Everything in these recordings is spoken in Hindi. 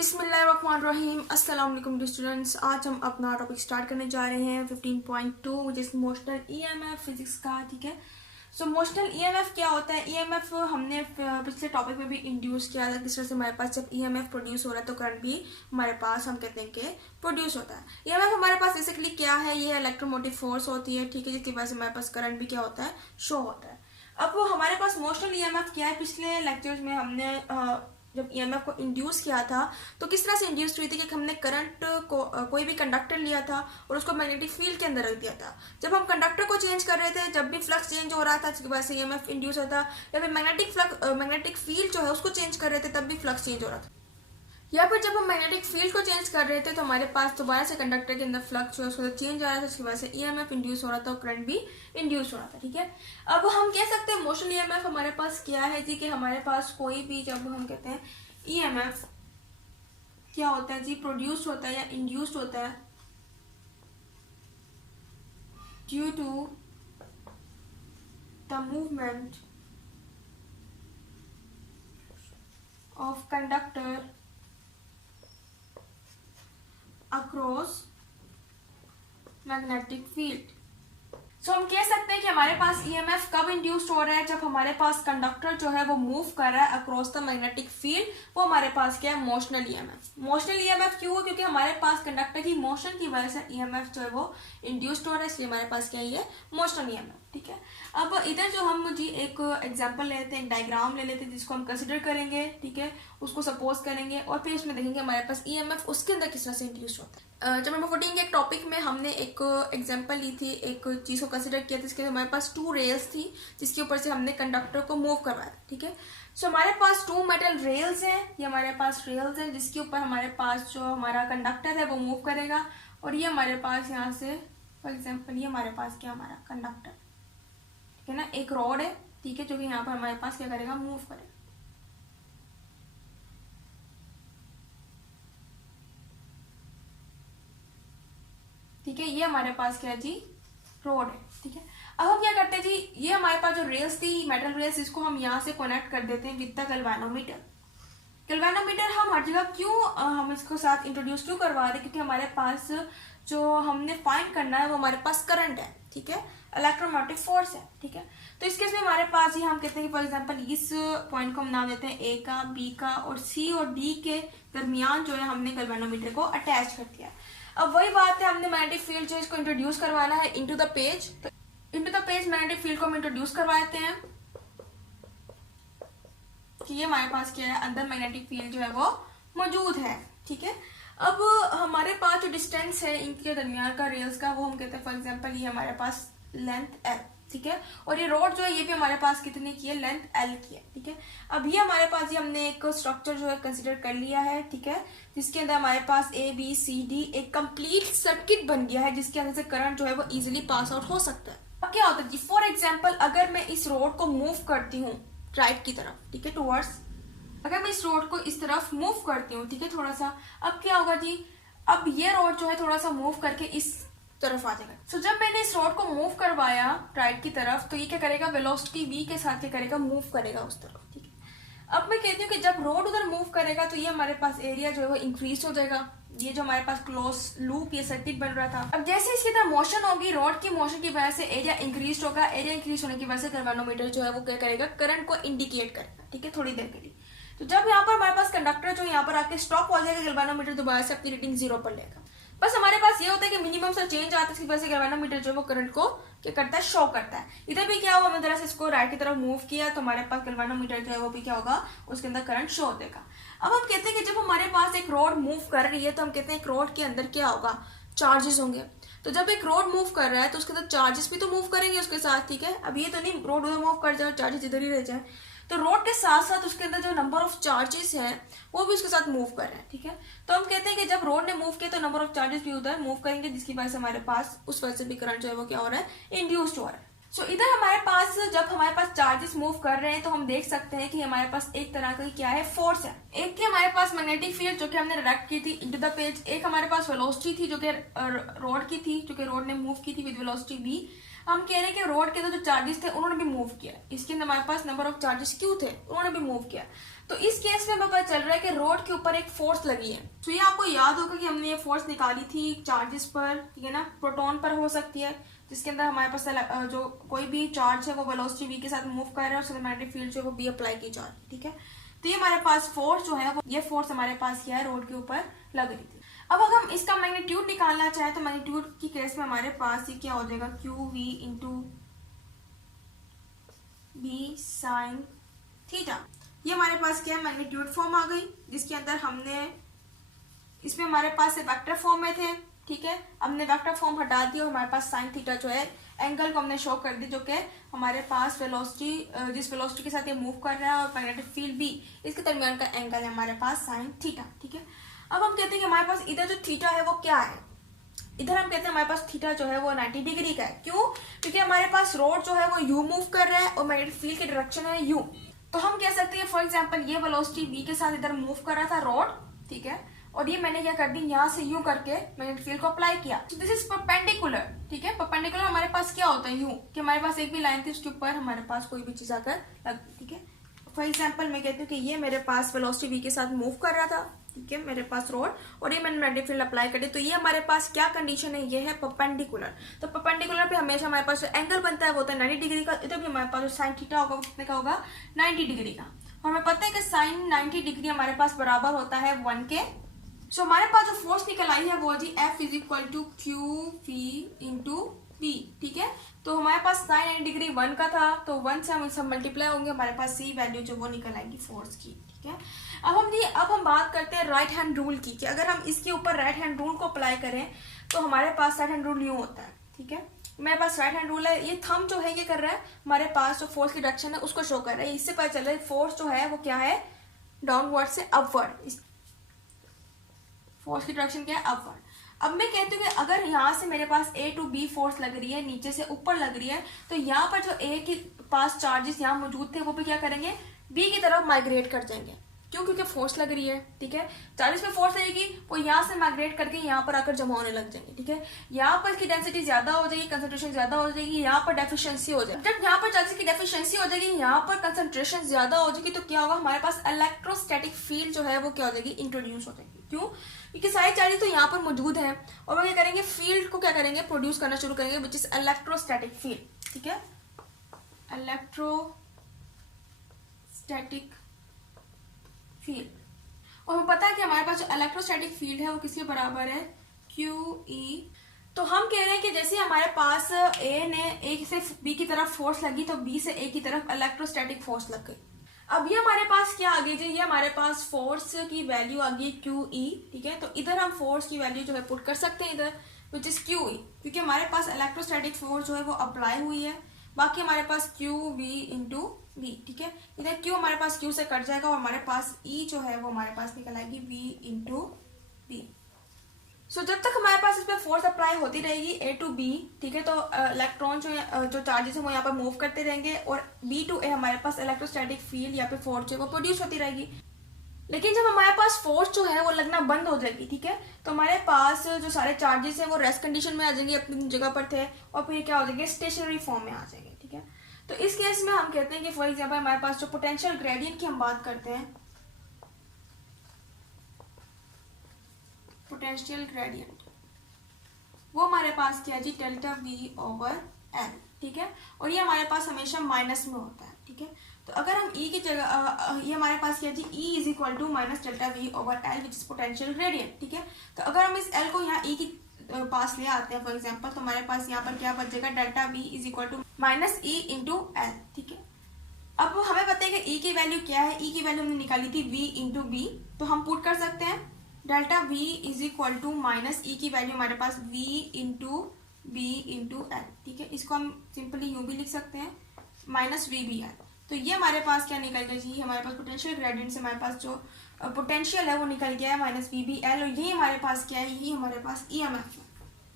बिस्मिल्लाहिर्रहमानिर्रहीम। अस्सलाम वालेकुम स्टूडेंट्स। आज हम अपना टॉपिक स्टार्ट करने जा रहे हैं 15.2 which is motional EMF physics का। ठीक है, सो मोशनल ईएमएफ क्या होता है? ईएमएफ हमने पिछले टॉपिक में भी इंड्यूस किया था। किस तरह से हमारे पास जब ईएमएफ प्रोड्यूस हो रहा है तो करंट भी हमारे पास हम कहते हैं कि प्रोड्यूस होता है। ईएमएफ हमारे पास बेसिकली क्या है? ये इलेक्ट्रोमोटिव फोर्स होती है, ठीक है, जिसकी वजह से हमारे पास करंट भी क्या होता है, शो होता है। अब हमारे पास मोशनल ईएमएफ क्या है? पिछले लेक्चर्स में हमने जब ईएमएफ को इंड्यूस किया था तो किस तरह से इंड्यूस हुई थी कि हमने करंट को कोई भी कंडक्टर लिया था और उसको मैग्नेटिक फील्ड के अंदर रख दिया था। जब हम कंडक्टर को चेंज कर रहे थे, जब भी फ्लक्स चेंज हो रहा था जिसकी वजह से ईएमएफ इंड्यूस होता, या फिर मैग्नेटिक फील्ड जो है उसको चेंज कर रहे थे तब भी फ्लक्स चेंज हो रहा था। या फिर जब हम मैग्नेटिक फील्ड को चेंज कर रहे थे तो हमारे पास दोबारा से कंडक्टर के अंदर फ्लक्स जो है उसको चेंज आ रहा था, जिसकी वजह से ईएमएफ इंड्यूस हो रहा था और करंट भी इंड्यूस हो रहा था। ठीक है, अब हम कह सकते हैं मोशन ईएमएफ हमारे पास क्या है जी, कि हमारे पास कोई भी जब हम कहते हैं ईएमएफ क्या होता है जी, प्रोड्यूस होता है या इंड्यूस्ड होता है due to the movement of conductor across magnetic field. So हम कह सकते हैं कि हमारे पास ईएमएफ कब इंड्यूस्ड हो रहा है? जब हमारे पास कंडक्टर जो है वो मूव कर रहा है अक्रॉस द मैग्नेटिक फील्ड, वो हमारे पास क्या है, मोशनल ईएमएफ। मोशनल ईएमएफ क्यों है? क्योंकि हमारे पास कंडक्टर की मोशन की वजह से ईएमएफ जो है वो इंड्यूस्ड हो रहा है, इसलिए हमारे पास क्या है, मोशनल ईएमएफ। ठीक है, अब इधर जो हम जी एक एग्जांपल लेते हैं, एक डायग्राम ले लेते हैं जिसको हम कंसिडर करेंगे। ठीक है, उसको सपोज करेंगे और फिर उसमें देखेंगे हमारे पास ईएमएफ उसके अंदर किस तरह से इंड्यूस होता है। जब नंबर 14 के एक टॉपिक में हमने एक एग्जांपल ली थी, एक चीज को कंसिडर किया था, इसके हमारे पास 2 रेल्स थी जिसके ऊपर से हमने कंडक्टर को मूव करवाया था। ठीक है, सो हमारे पास 2 मेटल रेल्स हैं, ये हमारे पास रेल्स हैं जिसके ऊपर हमारे पास जो हमारा कंडक्टर है वो मूव करेगा, और ये हमारे पास यहाँ से फॉर एग्जाम्पल ये हमारे पास क्या, हमारा कंडक्टर, ठीक है ना, एक रॉड है, ठीक है, जो कि यहाँ पर हमारे पास क्या करेगा, मूव करेगा। ठीक है, ये हमारे पास क्या है जी, रोड है। ठीक है, अब हम क्या करते हैं जी, ये हमारे पास जो रेल्स थी, मेटल रेल्स, इसको हम यहाँ से कनेक्ट कर देते हैं विद द गैल्वेनोमीटर। गैल्वेनोमीटर हम हर जगह क्यों हम इसको साथ इंट्रोड्यूस क्यों करवा रहे हैं? क्योंकि हमारे पास जो हमने फाइंड करना है वो हमारे पास करंट है, ठीक है, इलेक्ट्रोमोटिव फोर्स है। ठीक है, तो इस केस में हमारे पास ही हम कहते हैं कि फॉर एग्जांपल इस पॉइंट को हम नाम देते हैं ए का, बी का, और सी और डी के दरमियान जो है हमने गैल्वेनोमीटर को अटैच कर दिया। अब वही बात है, हमने मैग्नेटिक फील्ड जो इसको इंट्रोड्यूस करवाना है इनटू द पेज, तो into the page magnetic field को हम इंट्रोड्यूस करवाते हैं कि ये हमारे पास क्या है, अंदर मैग्नेटिक फील्ड जो है वो मौजूद है। ठीक है, अब हमारे पास जो डिस्टेंस है इनके दरमियान का रेल्स का, वो हम कहते हैं फॉर एग्जांपल ये हमारे पास लेंथ एल, ठीक है, और ये रोड जो है ये भी हमारे पास कितने की है, लेंथ एल की है। ठीक है, अब ये हमारे पास ये हमने एक स्ट्रक्चर जो है कंसिडर कर लिया है, ठीक है, जिसके अंदर हमारे पास ए बी सी डी एक कंप्लीट सर्किट बन गया है जिसके अंदर से करंट जो है वो इजीली पास आउट हो सकता है। अब क्या होता है जी, फॉर एग्जाम्पल अगर मैं इस रोड को मूव करती हूँ राइट की तरफ, ठीक है, टूवर्ड्स, अगर मैं इस रोड को इस तरफ मूव करती हूँ, ठीक है, थोड़ा सा, अब क्या होगा जी, अब ये रोड जो है थोड़ा सा मूव करके इस तरफ आ जाएगा। सो जब मैंने इस रोड को मूव करवाया राइट की तरफ, तो ये क्या करेगा, वेलोसिटी v के साथ क्या करेगा, मूव करेगा उस तरफ। ठीक है, अब मैं कहती हूँ कि जब रोड उधर मूव करेगा तो ये हमारे पास एरिया जो है वो इंक्रीज हो जाएगा। ये जो हमारे पास क्लोज लूप ये सर्किट बन रहा था, अब जैसे इसकी तरह मोशन होगी, रोड की मोशन की वजह से एरिया इंक्रीज होगा, एरिया इंक्रीज होने की वजह से गैल्वेनोमीटर जो है वो क्या करेगा, करंट को इंडिकेट करेगा। ठीक है, थोड़ी देर के लिए। तो जब यहाँ पर हमारे पास कंडक्टर जो यहाँ पर आके स्टॉप हो जाएगा, गैल्वेनोमीटर दोबारा से अपनी रीडिंग 0 पर लेगा। बस हमारे पास ये होता है कि मिनिमम सा चेंज आता है, इसकी वजह से गैल्वेनोमीटर जो है वो करंट को क्या करता है, शो करता है। इधर भी क्या हुआ, हमने जरा से इसको राइट की तरफ मूव किया तो हमारे पास गैल्वेनोमीटर जो है वो भी क्या होगा, उसके अंदर करंट शो देगा। अब हम कहते हैं कि जब हमारे पास एक रोड मूव कर रही है तो हम कहते हैं एक रोड के अंदर क्या होगा, चार्जेस होंगे। तो जब एक रोड मूव कर रहा है तो उसके अंदर चार्जेस भी तो मूव करेंगे उसके साथ। ठीक है, अब ये तो नहीं रोड उधर मूव कर जाए चार्जेस इधर ही रह जाए, तो रोड के साथ साथ उसके अंदर जो नंबर ऑफ चार्जेस हैं वो भी उसके साथ मूव कर रहे हैं। ठीक है, तो हम कहते हैं कि जब रोड ने मूव किया तो नंबर ऑफ चार्जेस भी उधर मूव करेंगे, जिसकी वजह से हमारे पास उस वजह से भी करंट जो है वो क्या हो रहा है, इंड्यूस्ड हो रहा है। सो इधर हमारे पास जब हमारे पास चार्जेस मूव कर रहे हैं तो हम देख सकते हैं कि हमारे पास एक तरह का क्या है, फोर्स है। एक की हमारे पास मैग्नेटिक फील्ड जो कि हमने डायरेक्ट की थी इनटू द पेज, एक हमारे पास वेलोसिटी थी जो कि रोड की थी, जो कि रोड ने मूव की थी विद वेलोसिटी v। हम कह रहे हैं कि रोड के अंदर जो चार्जेस थे उन्होंने भी मूव किया, इसके अंदर हमारे पास नंबर ऑफ चार्जेस क्यू थे, उन्होंने भी मूव किया। तो इस केस में हमें पता चल रहा है कि रोड के ऊपर एक फोर्स लगी है। तो ये आपको याद होगा कि हमने ये फोर्स निकाली थी चार्जेस पर, ठीक है ना, प्रोटॉन पर हो सकती है, जिसके अंदर हमारे पास जो कोई भी चार्ज है वो वेलोसिटी v के साथ मूव कर रहा है और उसके मैग्नेटिक फील्ड जो है वो b अप्लाई की जा रही है, ठीक है। तो ये हमारे पास फोर्स जो है वो, ये फोर्स हमारे पास क्या है, रोड के ऊपर लग रही थी। अब अगर हम इसका मैग्नीट्यूड निकालना चाहें तो मैग्नीट्यूड की केस में हमारे पास ये क्या हो जाएगा, q v into b sine theta. ये हमारे पास क्या है, मैग्नीट्यूड फॉर्म आ गई, जिसके अंदर हमने इसमें हमारे पास वेक्टर फॉर्म में थे, ठीक है। हमने वेक्टर फॉर्म हटा दिया और हमारे पास साइन थीटा जो है एंगल को हमने शो कर दी, जो कि हमारे पास वेलोसिटी, जिस वेलोसिटी के साथ ये मूव कर रहा है और मैग्नेटिक फील्ड भी, इसके दरमियान का एंगल है हमारे पास साइन थीटा, ठीक है। अब हम कहते हैं कि हमारे पास इधर जो थीटा है वो क्या है, इधर हम कहते हैं हमारे पास थीटा जो है वो 90 डिग्री का है। क्यों? क्योंकि हमारे पास रोड जो है वो यू मूव कर रहा है और मैग्नेटिक फील्ड की डायरेक्शन है यू। तो हम कह सकते हैं फॉर एग्जांपल ये वेलोसिटी v के साथ इधर मूव कर रहा था रोड, ठीक है, और ये मैंने क्या कर दी, यहाँ से यू करके मैग्नेटिक फील्ड को अप्लाई किया। दिस इज परपेंडिकुलर, ठीक है। परपेंडिकुलर हमारे पास क्या होता है, यू, कि हमारे पास एक भी लाइन थी उसके ऊपर हमारे पास कोई भी चीज आकर लग, ठीक है। फॉर एग्जाम्पल मैं कहती हूँ कि ये मेरे पास वेलोसिटी v के साथ मूव कर रहा था, ठीक है, मेरे पास रोड, और ये मैंने मैग्नेटिक फील्ड अप्लाई कर दी। तो ये हमारे पास क्या कंडीशन है, ये है परपेंडिकुलर। तो परपेंडिकुलर पे हमेशा हमारे पास जो एंगल बनता है वो होता है 90 डिग्री का। इधर भी हमारे पास जो साइन थीटा होगा वो कितने का होगा, 90 डिग्री का। और हमें पता है कि साइन 90 डिग्री हमारे पास बराबर होता है 1 के। सो हमारे पास जो फोर्स निकल आई है वो जी F is equal to q v into b, ठीक है। तो हमारे पास साइन 90 डिग्री 1 का था, तो 1 से हम सब मल्टीप्लाई होंगे, हमारे पास सी वैल्यू जो वो निकल आएगी फोर्स की, ठीक है। अब हम बात करते हैं राइट हैंड रूल की, कि अगर हम इसके ऊपर राइट हैंड रूल को अप्लाई करें तो हमारे पास राइट हैंड रूल यूं होता है, ठीक है। मेरे पास राइट हैंड रूल है, ये थंब जो है ये कर रहा है हमारे पास जो फोर्स की डायरेक्शन है उसको शो कर रहा है। इससे पता चल रहा है फोर्स जो है वो क्या है, डाउनवर्ड से अपवर्ड, फोर्स की डायरेक्शन क्या है, अपवर्ड। अब मैं कहती हूँ कि अगर यहाँ से मेरे पास A टू B फोर्स लग रही है, नीचे से ऊपर लग रही है, तो यहाँ पर जो A के पास चार्जेस यहाँ मौजूद थे वो भी क्या करेंगे, B की तरफ माइग्रेट कर जाएंगे। क्यों? क्योंकि फोर्स लग रही है, ठीक है। चार्जेस पे फोर्स लगेगी, वो यहाँ से माइग्रेट करके यहाँ पर आकर जमा होने लग जाएंगे, ठीक है। यहाँ पर इसकी डेंसिटी ज्यादा हो जाएगी, कंसंट्रेशन ज्यादा हो जाएगी, यहाँ पर डेफिशिएंसी हो जाएगी। जब यहाँ पर चार्जेस की डेफिशिएंसी हो जाएगी, यहाँ पर कंसंट्रेशन ज्यादा हो जाएगी, तो क्या होगा, हमारे पास इलेक्ट्रोस्टैटिक फील्ड जो है वो क्या हो जाएगी, इंट्रोड्यूस हो जाएगी। क्यों? क्योंकि सारे चार्जेस तो यहाँ पर मौजूद हैं और वो क्या करेंगे, फील्ड को क्या करेंगे, प्रोड्यूस करना शुरू करेंगे, विच इज इलेक्ट्रोस्टैटिक फील्ड, ठीक है। इलेक्ट्रोस्टैटिक फील्ड, और हमें पता है कि हमारे पास जो इलेक्ट्रोस्टैटिक फील्ड है वो किसके बराबर है, QE। तो हम कह रहे हैं कि जैसे हमारे पास A से B की तरफ फोर्स लगी तो B से A की तरफ इलेक्ट्रोस्टैटिक फोर्स लग गई। अब ये हमारे पास क्या आ गई जी, ये हमारे पास फोर्स की वैल्यू आ गई QE, ठीक है। तो इधर हम फोर्स की वैल्यू जो है पुट कर सकते हैं इधर, विच इज QE, क्योंकि हमारे पास इलेक्ट्रोस्टैटिक फोर्स जो है वो अप्लाई हुई है। बाकी हमारे पास QV इंटू बी, ठीक है। इधर Q हमारे पास Q से कट जाएगा और हमारे पास E जो है वो हमारे पास निकल आएगी V इंटू बी। सो जब तक हमारे पास इस पर फोर्स अप्लाई होती रहेगी A टू B, ठीक है, तो इलेक्ट्रॉन जो चार्जेस है वो यहाँ पर मूव करते रहेंगे और B टू A हमारे पास इलेक्ट्रोस्टैटिक फील्ड या फिर फोर्स जो है वो प्रोड्यूस होती रहेगी। लेकिन जब हमारे पास फोर्स जो है वो लगना बंद हो जाएगी, ठीक है, तो हमारे पास जो सारे चार्जेस हैं वो रेस्ट कंडीशन में आ जाएंगे, अपनी जगह पर थे, और फिर क्या हो जाएंगे, स्टेशनरी फॉर्म में आ जाएंगे, ठीक है। तो इस केस में हम कहते हैं कि फॉर एग्जाम्पल हमारे पास जो पोटेंशियल ग्रेडियंट की हम बात करते हैं, पोटेंशियल ग्रेडियंट वो हमारे पास क्या है जी, डेल्टा V ओवर L, ठीक है, और ये हमारे पास हमेशा माइनस में होता है, ठीक है। तो अगर हम E की जगह ये हमारे पास क्या है जी, E is equal to minus delta V over L which is potential gradient, ठीक है। तो अगर हम इस L को यहाँ E की पास ले आते हैं फॉर एग्जाम्पल, तो हमारे पास यहाँ पर क्या बचेगा, delta V is equal to minus E into L, ठीक है। अब हमें पता है कि E की वैल्यू क्या है, E की वैल्यू हमने निकाली थी V इंटू B, तो हम पुट कर सकते हैं delta V is equal to minus E की वैल्यू हमारे पास V into B into L, ठीक है। इसको हम सिंपली यूं भी लिख सकते हैं, माइनस VBL। तो ये हमारे पास क्या निकल गया जी, हमारे पास पोटेंशियल ग्रेडियंट से हमारे पास जो पोटेंशियल है वो निकल गया है माइनस VBL, और ये हमारे पास क्या है, ये हमारे पास EMF है,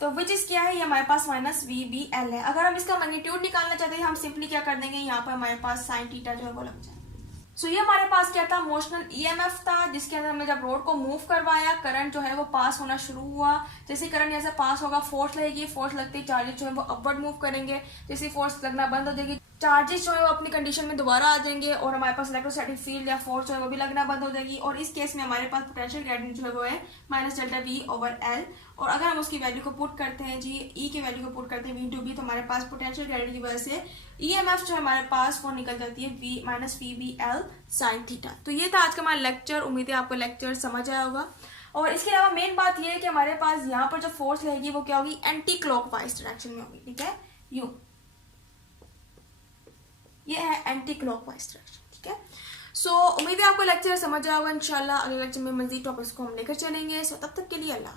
तो विच इज क्या है, ये हमारे पास माइनस VBL है। अगर हम इसका मैग्नीट्यूड निकालना चाहते हैं हम सिंपली क्या कर देंगे, यहाँ पर हमारे पास साइन थीटा जो है वो लग जाए। सो ये हमारे पास क्या था, मोशनल ईएमएफ था, जिसके अंदर हमने जब रोड को मूव करवाया, करंट जो है वो पास होना शुरू हुआ। जैसे करंट यहाँ से पास होगा, फोर्स लगेगी, फोर्स लगते ही चार्जेस जो है वो अपवर्ड मूव करेंगे। जैसे फोर्स लगना बंद हो जाएगी, चार्जेस जो है वो अपनी कंडीशन में दोबारा आ जाएंगे और हमारे पास इलेक्ट्रोस्टैटिक फील्ड या फोर्स जो है वो भी लगना बंद हो जाएगी। और इस केस में हमारे पास पोटेंशियल ग्रेडियंट जो है वो है minus delta we over L. और अगर हम उसकी वैल्यू को पुट करते हैं जी, ई की वैल्यू को पुट करते हैं वी टू बी, तो हमारे पास पोटेंशियल ग्रेडियंट की वजह से ईएमएफ जो है हमारे पास वो निकल जाती है v minus v b l sine theta. तो ये था आज का हमारा लेक्चर। उम्मीद है आपको लेक्चर समझ आया होगा। और इसके अलावा मेन बात ये है कि हमारे पास यहाँ पर जो फोर्स रहेगी वो क्या होगी, एंटी क्लॉकवाइज डायरेक्शन में होगी। ठीक है, यू ये है एंटी क्लॉकवाइज डायरेक्शन। ठीक है, सो उम्मीद है आपको लेक्चर समझ आया होगा। इंशाल्लाह अगले लेक्चर में मजीद टॉपिक्स को हम लेकर चलेंगे। सो तब तक के लिए अल्लाह।